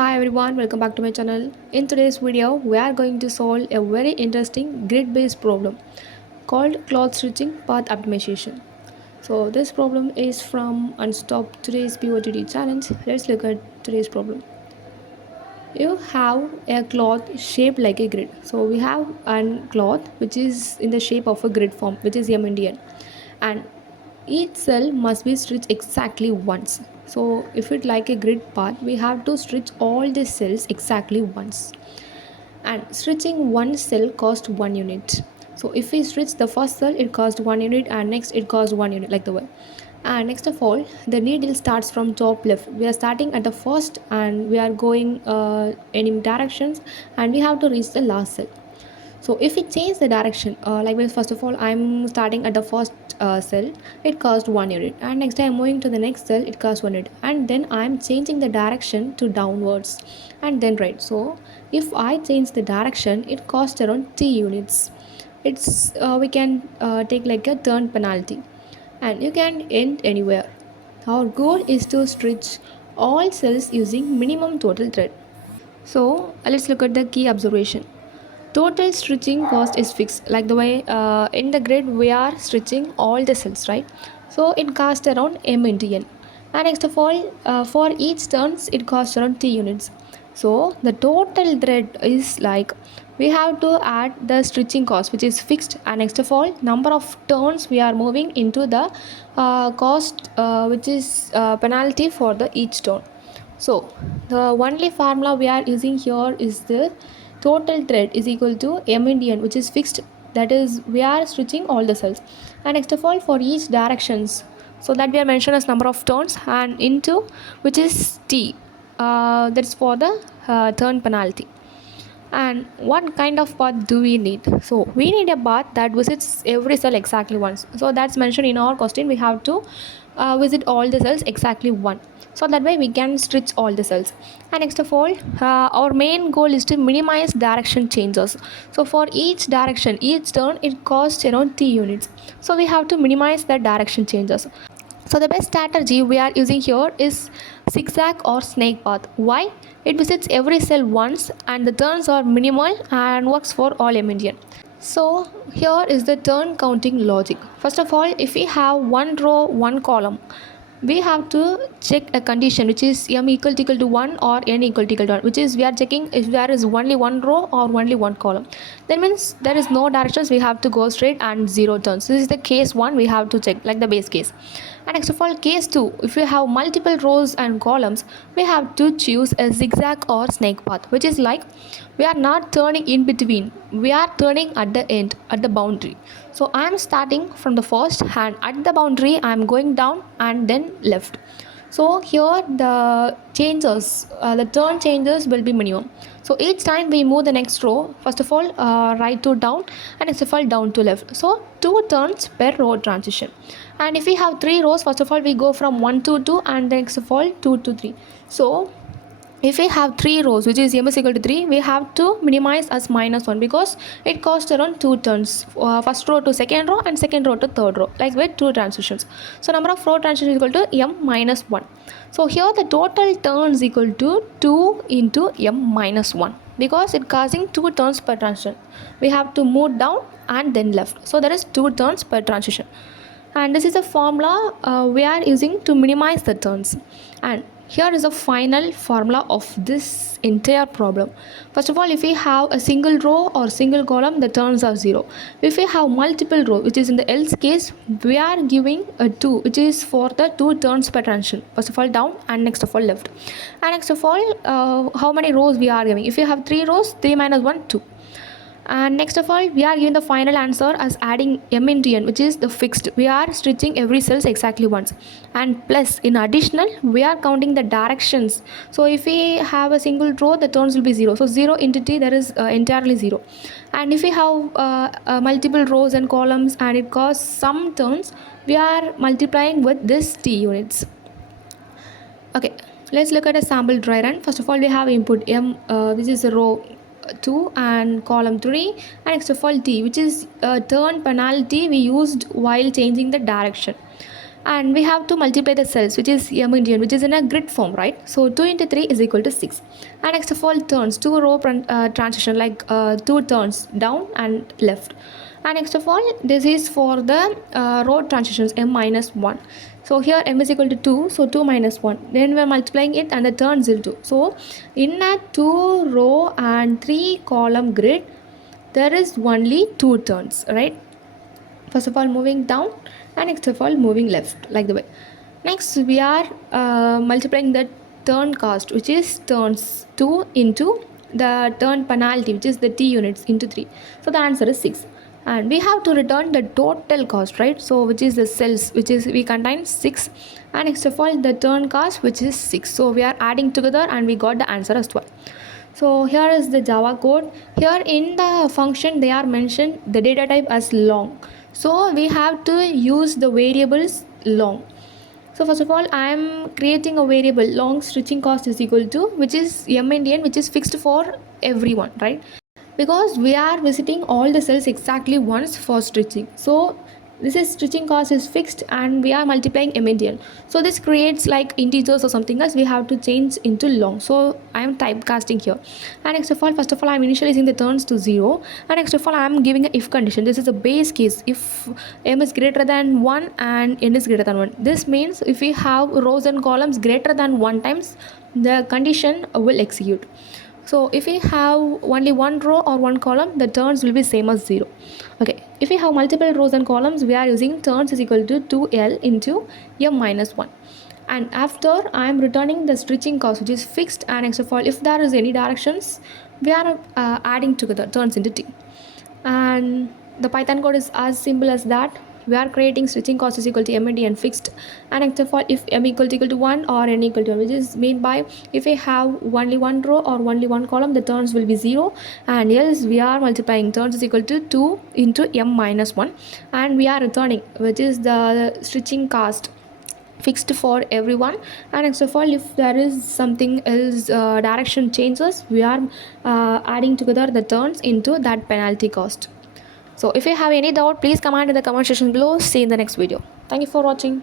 Hi everyone, welcome back to my channel. In today's video, we are going to solve a very interesting grid-based problem called cloth stitching path optimization. So this problem is from Unstop today's POTD challenge. Let's look at today's problem. You have a cloth shaped like a grid. So we have a cloth which is in the shape of a grid form, which is Hamiltonian, and each cell must be stitched exactly once. So if it like a grid path, we have to stitch all the cells exactly once, and stitching one cell cost 1 unit. So if we stitch the first cell, it costs 1 unit, and next it costs 1 unit, like the way. And next of all, the needle starts from top left. We are starting at the first and we are going in directions, and we have to reach the last cell. So if we change the direction, first of all, I'm starting at the first cell, it costs 1 unit, and next I'm moving to the next cell, it costs 1 unit, and then I'm changing the direction to downwards and then right. So if I change the direction, it costs around 3 units. It's we can take like a turn penalty, and you can end anywhere. Our goal is to stitch all cells using minimum total thread. So let's look at the key observation. Total stitching cost is fixed, like the way in the grid we are stitching all the cells, right? So it costs around m into n, and next of all, for each turns it costs around 3 units. So the total thread is like, we have to add the stitching cost which is fixed, and next of all, number of turns we are moving into the cost which is penalty for the each turn. So the only formula we are using here is the total thread is equal to m into n, which is fixed, that is we are stitching all the cells, and next of all, for each directions, so that we are mentioned as number of turns, and into which is t, that's for the turn penalty. And what kind of path do we need? So we need a path that visits every cell exactly once. So that's mentioned in our question. We have to visit all the cells exactly once, so that way we can stitch all the cells. And next of all, our main goal is to minimize direction changes. So for each direction, each turn, it costs around 3 units, so we have to minimize the direction changes. So the best strategy we are using here is zig-zag or snake path. Why? It visits every cell once, and the turns are minimal and works for all Median. So here is the turn counting logic. First of all, if we have one row, one column, we have to check a condition which is m equal to 1 or n equal to 1, which is we are checking if there is only one row or only one column. That means there is no directions, we have to go straight, and 0 turns. This is the case 1 we have to check, like the base case. And next of all, case 2, if we have multiple rows and columns, we have to choose a zigzag or snake path, which is like we are not turning in between, we are turning at the end, at the boundary. So I am starting from the first, and at the boundary I am going down and then left. So here the changes, the turn changes will be minimum. So each time we move the next row, first of all right to down, and next of all down to left. So 2 turns per row transition. And if we have 3 rows, first of all we go from 1 to 2, and next of all 2 to 3. So if we have 3 rows, which is m is equal to 3, we have to minimize as -1, because it costs around 2 turns, first row to second row and second row to third row, like with 2 transitions. So number of row transitions is equal to m minus 1. So here the total turns equal to 2 into m minus 1, because it causing 2 turns per transition. We have to move down and then left, so there is 2 turns per transition. And this is a formula we are using to minimize the turns. And here is the final formula of this entire problem. First of all, if we have a single row or single column, the turns are 0. If we have multiple row, which is in the else case, we are giving a 2, which is for the 2 turns per transition. First of all down, and next of all left. And next of all, how many rows we are giving? If you have 3 rows, 3 minus 1, 2. And next of all, we are giving the final answer as adding m into n, which is the fixed. We are stitching every cells exactly once, and plus in additional we are counting the directions. So if we have a single row, the turns will be 0, so 0 into t, that is entirely 0. And if we have multiple rows and columns and it costs some turns, we are multiplying with this t units. Okay, let's look at a sample dry run. First of all, we have input m, which is a row 2 and column 3, and next of all t, which is a turn penalty we used while changing the direction. and we have to multiply the cells, which is Hamiltonian, which is in a grid form, right? So 2 into 3 is equal to 6. And next of all, turns, two row transition, like two turns down and left. And next of all, this is for the row transitions, m minus 1. So here m is equal to 2, so 2 minus 1, then we are multiplying it and the turns will 2. So in a 2 row and 3 column grid, there is only 2 turns, right? First of all moving down, and next of all moving left, like the way. Next we are multiplying the turn cost, which is turns 2 into the turn penalty, which is the t units, into 3. So the answer is 6. And we have to return the total cost, right? So which is the cells, which is we contain 6, and next of all the turn cost, which is 6. So we are adding together and we got the answer as 12. So here is the Java code. Here in the function they are mentioned the data type as long, so we have to use the variables long. So first of all, I am creating a variable long stretching cost is equal to, which is MNDN, which is fixed for everyone, right? Because we are visiting all the cells exactly once for stretching. So this is stretching cost is fixed and we are multiplying MNDN. So this creates like integers or something else, we have to change into long. So I am typecasting here. And next of all, first of all, I am initializing the turns to 0. And next of all, I am giving an if condition. This is a base case. If m is greater than 1 and n is greater than 1. This means if we have rows and columns greater than 1 times, the condition will execute. So if we have only one row or one column, the turns will be same as 0. Okay, if we have multiple rows and columns, we are using turns is equal to 2l into m minus 1. And after I am returning the stretching cost, which is fixed, and next of all, if there is any directions, we are adding together turns into t. And the Python code is as simple as that. We are creating stretching cost is equal to m and fixed, and next of all, if m equal to 1 or n equal to 1, which is mean by if we have only one row or only one column, the turns will be 0, and else we are multiplying turns is equal to 2 into m minus 1, and we are returning, which is the stretching cost fixed for everyone. And next of all, if there is something else direction changes, we are adding together the turns into that penalty cost. So if you have any doubt, please comment in the comment section below. See you in the next video. Thank you for watching.